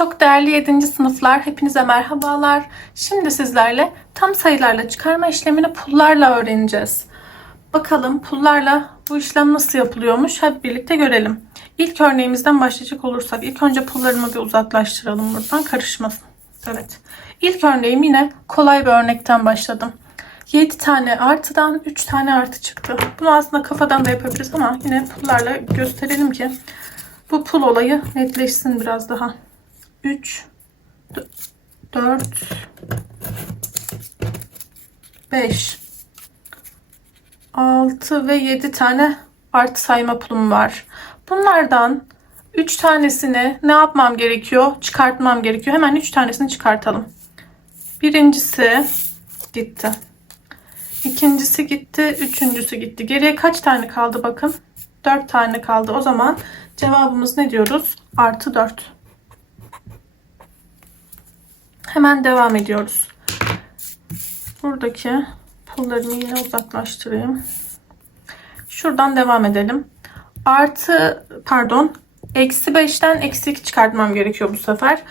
Çok değerli 7. sınıflar, hepinize merhabalar. Şimdi sizlerle tam sayılarla çıkarma işlemini pullarla öğreneceğiz. Bakalım pullarla bu işlem nasıl yapılıyormuş hep birlikte görelim. İlk örneğimizden başlayacak olursak ilk önce pullarımı bir uzaklaştıralım buradan karışmasın. Evet. İlk örneğim yine kolay bir örnekten başladım. 7 tane artıdan 3 tane artı çıktı. Bunu aslında kafadan da yapabiliriz ama yine pullarla gösterelim ki bu pul olayı netleşsin biraz daha. 3 4 5 6 ve 7 tane artı sayma pulum var. Bunlardan 3 tanesini ne yapmam gerekiyor? Çıkartmam gerekiyor. Hemen 3 tanesini çıkartalım. Birincisi gitti. İkincisi gitti. Üçüncüsü gitti. Geriye kaç tane kaldı bakın. 4 tane kaldı. O zaman cevabımız ne diyoruz? Artı 4. Hemen devam ediyoruz. Buradaki pullarımı yine uzaklaştırayım. Şuradan devam edelim. Artı pardon eksi 5'ten eksi 2 çıkartmam gerekiyor bu sefer.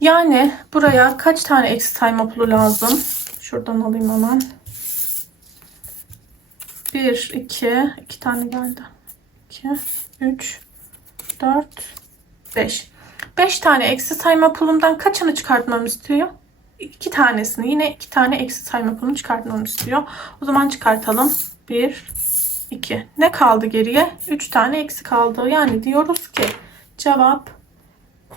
Yani buraya kaç tane eksi sayma pulu lazım? Şuradan alayım hemen. 1, 2, 2 tane geldi. 2, 3, 4, 5. 5 tane eksi sayma pulumdan kaçını çıkartmamı istiyor? 2 tanesini. Yine 2 tane eksi sayma pulunu çıkartmamı istiyor. O zaman çıkartalım. 1, 2. Ne kaldı geriye? 3 tane eksi kaldı. Yani diyoruz ki cevap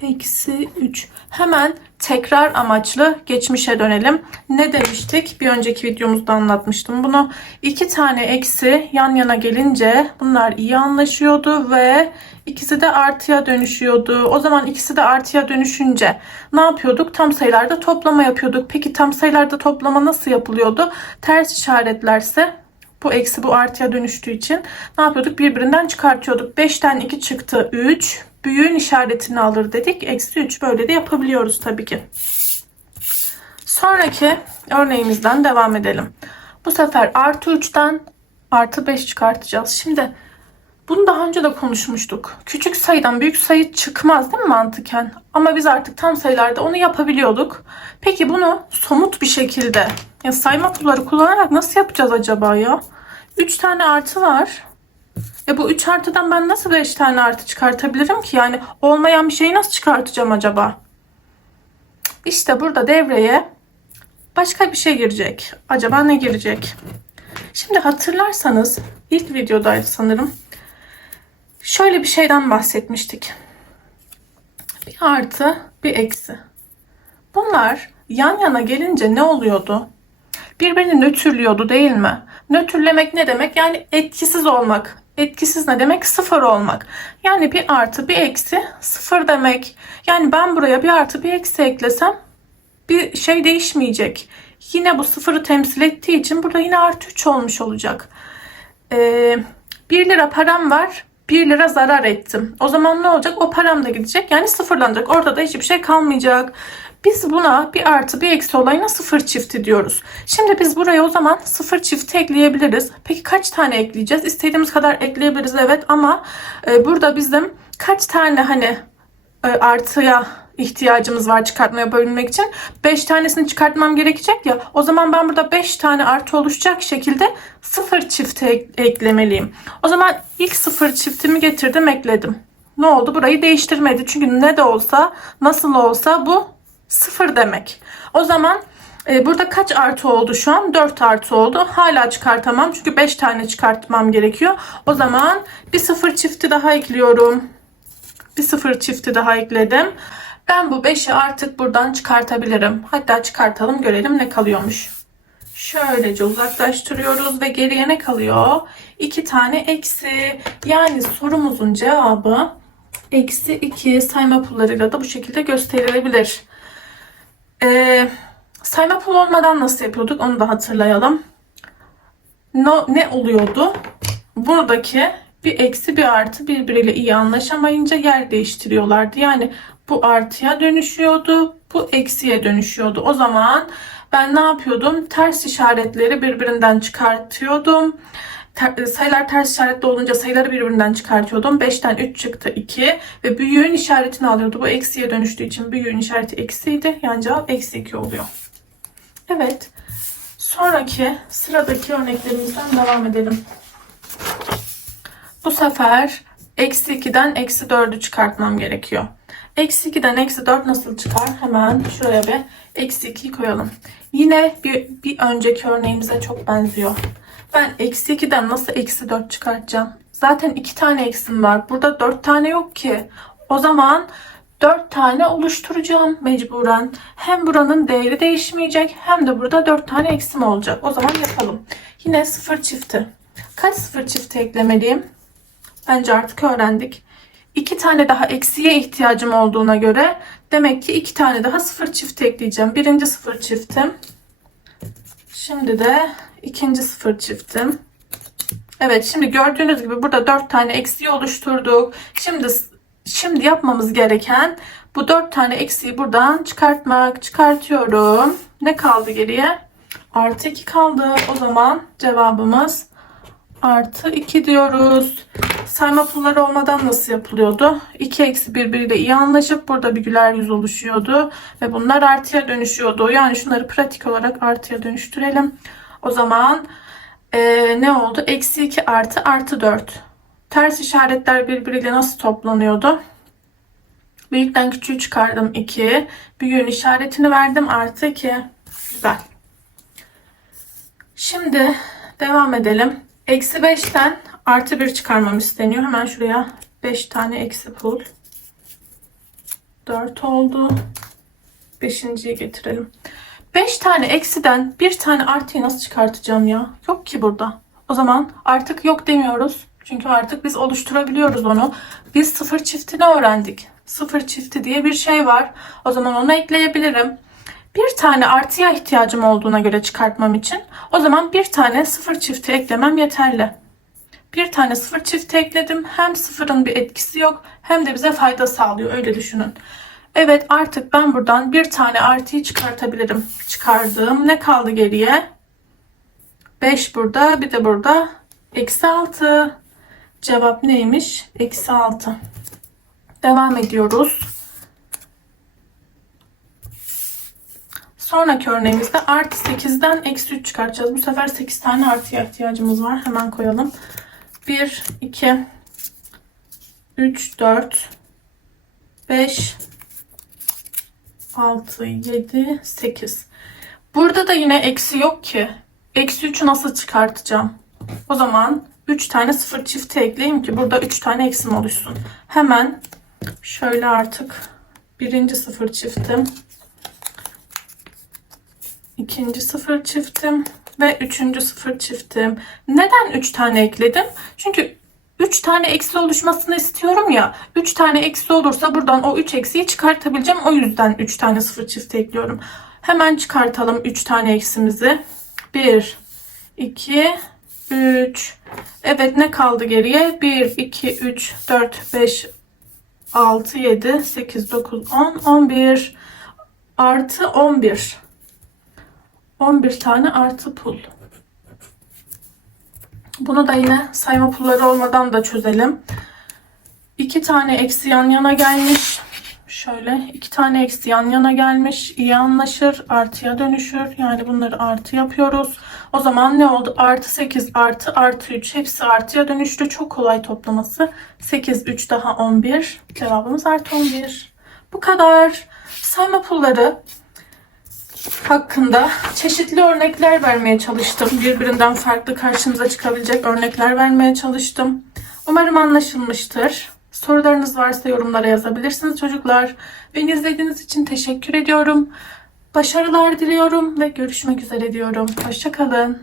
eksi 3. Hemen tekrar amaçlı geçmişe dönelim. Ne demiştik? Bir önceki videomuzda anlatmıştım bunu. İki tane eksi yan yana gelince bunlar iyi anlaşıyordu ve ikisi de artıya dönüşüyordu. O zaman ikisi de artıya dönüşünce ne yapıyorduk? Tam sayılarda toplama yapıyorduk. Peki tam sayılarda toplama nasıl yapılıyordu? Ters işaretlerse bu eksi bu artıya dönüştüğü için ne yapıyorduk? Birbirinden çıkartıyorduk. 5'ten 2 çıktı 3 büyüğün işaretini alır dedik. Eksi 3 böyle de yapabiliyoruz tabii ki. Sonraki örneğimizden devam edelim. Bu sefer artı 3'ten artı 5 çıkartacağız. Şimdi bunu daha önce de konuşmuştuk. Küçük sayıdan büyük sayı çıkmaz değil mi mantıken? Ama biz artık tam sayılarda onu yapabiliyorduk. Peki bunu somut bir şekilde ya sayma pulları kullanarak nasıl yapacağız acaba ya? 3 tane artı var. Ya bu 3 artıdan ben nasıl 5 tane artı çıkartabilirim ki? Yani olmayan bir şeyi nasıl çıkartacağım acaba? İşte burada devreye başka bir şey girecek. Acaba ne girecek? Şimdi hatırlarsanız ilk videodaydı sanırım. Şöyle bir şeyden bahsetmiştik. Bir artı bir eksi. Bunlar yan yana gelince ne oluyordu? Birbirini nötrlüyordu değil mi? Nötrlemek ne demek? Yani etkisiz olmak. Etkisiz ne demek? Sıfır olmak. Yani bir artı bir eksi sıfır demek. Yani ben buraya bir artı bir eksi eklesem bir şey değişmeyecek. Yine bu sıfırı temsil ettiği için burada yine artı 3 olmuş olacak. Ee, 1 lira param var. 1 lira zarar ettim. O zaman ne olacak? O param da gidecek. Yani sıfırlanacak. Orada da hiçbir şey kalmayacak. Biz buna bir artı bir eksi olayına sıfır çifti diyoruz. Şimdi biz buraya o zaman sıfır çifti ekleyebiliriz. Peki kaç tane ekleyeceğiz? İstediğimiz kadar ekleyebiliriz evet ama e, burada bizim kaç tane hani e, artıya ihtiyacımız var çıkartma yapabilmek için. 5 tanesini çıkartmam gerekecek ya. O zaman ben burada 5 tane artı oluşacak şekilde sıfır çifti ek- eklemeliyim. O zaman ilk sıfır çiftimi getirdim ekledim. Ne oldu? Burayı değiştirmedi. Çünkü ne de olsa nasıl olsa bu sıfır demek. O zaman e, burada kaç artı oldu şu an? 4 artı oldu. Hala çıkartamam. Çünkü 5 tane çıkartmam gerekiyor. O zaman bir sıfır çifti daha ekliyorum. Bir sıfır çifti daha ekledim. Ben bu 5'i artık buradan çıkartabilirim. Hatta çıkartalım görelim ne kalıyormuş. Şöylece uzaklaştırıyoruz ve geriye ne kalıyor? 2 tane eksi. Yani sorumuzun cevabı eksi 2 sayma pullarıyla da bu şekilde gösterilebilir. Ee, sayma olmadan nasıl yapıyorduk onu da hatırlayalım. No, ne oluyordu? Buradaki bir eksi bir artı birbiriyle iyi anlaşamayınca yer değiştiriyorlardı. Yani bu artıya dönüşüyordu, bu eksiye dönüşüyordu. O zaman ben ne yapıyordum? Ters işaretleri birbirinden çıkartıyordum. Ter- sayılar ters işaretli olunca sayıları birbirinden çıkartıyordum. 5'ten 3 çıktı 2 ve büyüğün işaretini alıyordu. Bu eksiye dönüştüğü için büyüğün işareti eksiydi. Yani cevap eksi 2 oluyor. Evet. Sonraki sıradaki örneklerimizden devam edelim. Bu sefer eksi 2'den eksi 4'ü çıkartmam gerekiyor. Eksi 2'den eksi 4 nasıl çıkar? Hemen şuraya bir eksi 2'yi koyalım. Yine bir, bir önceki örneğimize çok benziyor. Ben eksi 2'den nasıl eksi 4 çıkartacağım? Zaten 2 tane eksim var. Burada 4 tane yok ki. O zaman 4 tane oluşturacağım mecburen. Hem buranın değeri değişmeyecek hem de burada 4 tane eksim olacak. O zaman yapalım. Yine 0 çifti. Kaç 0 çifti eklemeliyim? Bence artık öğrendik. 2 tane daha eksiye ihtiyacım olduğuna göre demek ki 2 tane daha 0 çifti ekleyeceğim. Birinci 0 çiftim. Şimdi de ikinci 0 çiftim. Evet şimdi gördüğünüz gibi burada 4 tane eksiği oluşturduk. Şimdi şimdi yapmamız gereken bu 4 tane eksiği buradan çıkartmak. Çıkartıyorum. Ne kaldı geriye? Artı 2 kaldı. O zaman cevabımız artı 2 diyoruz. Sayma pulları olmadan nasıl yapılıyordu? 2 eksi birbiriyle iyi anlaşıp burada bir güler yüz oluşuyordu. Ve bunlar artıya dönüşüyordu. Yani şunları pratik olarak artıya dönüştürelim. O zaman eee, ne oldu? Eksi 2 artı artı 4. Ters işaretler birbiriyle nasıl toplanıyordu? Büyükten küçüğü çıkardım 2. Büyüğün işaretini verdim artı 2. Güzel. Şimdi devam edelim. Eksi 5'ten artı 1 çıkarmam isteniyor. Hemen şuraya 5 tane eksi pul. 4 oldu. 5.yi getirelim. 5 tane eksiden bir tane artıyı nasıl çıkartacağım ya? Yok ki burada. O zaman artık yok demiyoruz. Çünkü artık biz oluşturabiliyoruz onu. Biz sıfır çiftini öğrendik. Sıfır çifti diye bir şey var. O zaman onu ekleyebilirim. Bir tane artıya ihtiyacım olduğuna göre çıkartmam için o zaman bir tane sıfır çifti eklemem yeterli. Bir tane sıfır çifti ekledim. Hem sıfırın bir etkisi yok hem de bize fayda sağlıyor. Öyle düşünün. Evet artık ben buradan bir tane artıyı çıkartabilirim. Çıkardım. Ne kaldı geriye? 5 burada bir de burada. Eksi 6. Cevap neymiş? Eksi 6. Devam ediyoruz. Sonraki örneğimizde artı 8'den eksi 3 çıkartacağız. Bu sefer 8 tane artıya ihtiyacımız var. Hemen koyalım. 1, 2, 3, 4, 5, 6, 7, 8. Burada da yine eksi yok ki. Eksi 3'ü nasıl çıkartacağım? O zaman 3 tane sıfır çifti ekleyeyim ki burada 3 tane eksim oluşsun. Hemen şöyle artık birinci sıfır çiftim ikinci sıfır çiftim ve üçüncü sıfır çiftim. Neden üç tane ekledim? Çünkü üç tane eksi oluşmasını istiyorum ya. Üç tane eksi olursa buradan o üç eksiyi çıkartabileceğim. O yüzden üç tane sıfır çifti ekliyorum. Hemen çıkartalım üç tane eksimizi. Bir, iki, üç. Evet ne kaldı geriye? Bir, iki, üç, dört, beş, altı, yedi, sekiz, dokuz, on, on bir. Artı on bir. 11 tane artı pul. Bunu da yine sayma pulları olmadan da çözelim. 2 tane eksi yan yana gelmiş. Şöyle iki tane eksi yan yana gelmiş. İyi anlaşır. Artıya dönüşür. Yani bunları artı yapıyoruz. O zaman ne oldu? Artı 8 artı artı 3 hepsi artıya dönüştü. Çok kolay toplaması. 8 3 daha 11. Cevabımız artı 11. Bu kadar. Sayma pulları hakkında çeşitli örnekler vermeye çalıştım. Birbirinden farklı karşınıza çıkabilecek örnekler vermeye çalıştım. Umarım anlaşılmıştır. Sorularınız varsa yorumlara yazabilirsiniz çocuklar. Beni izlediğiniz için teşekkür ediyorum. Başarılar diliyorum ve görüşmek üzere diyorum. Hoşçakalın.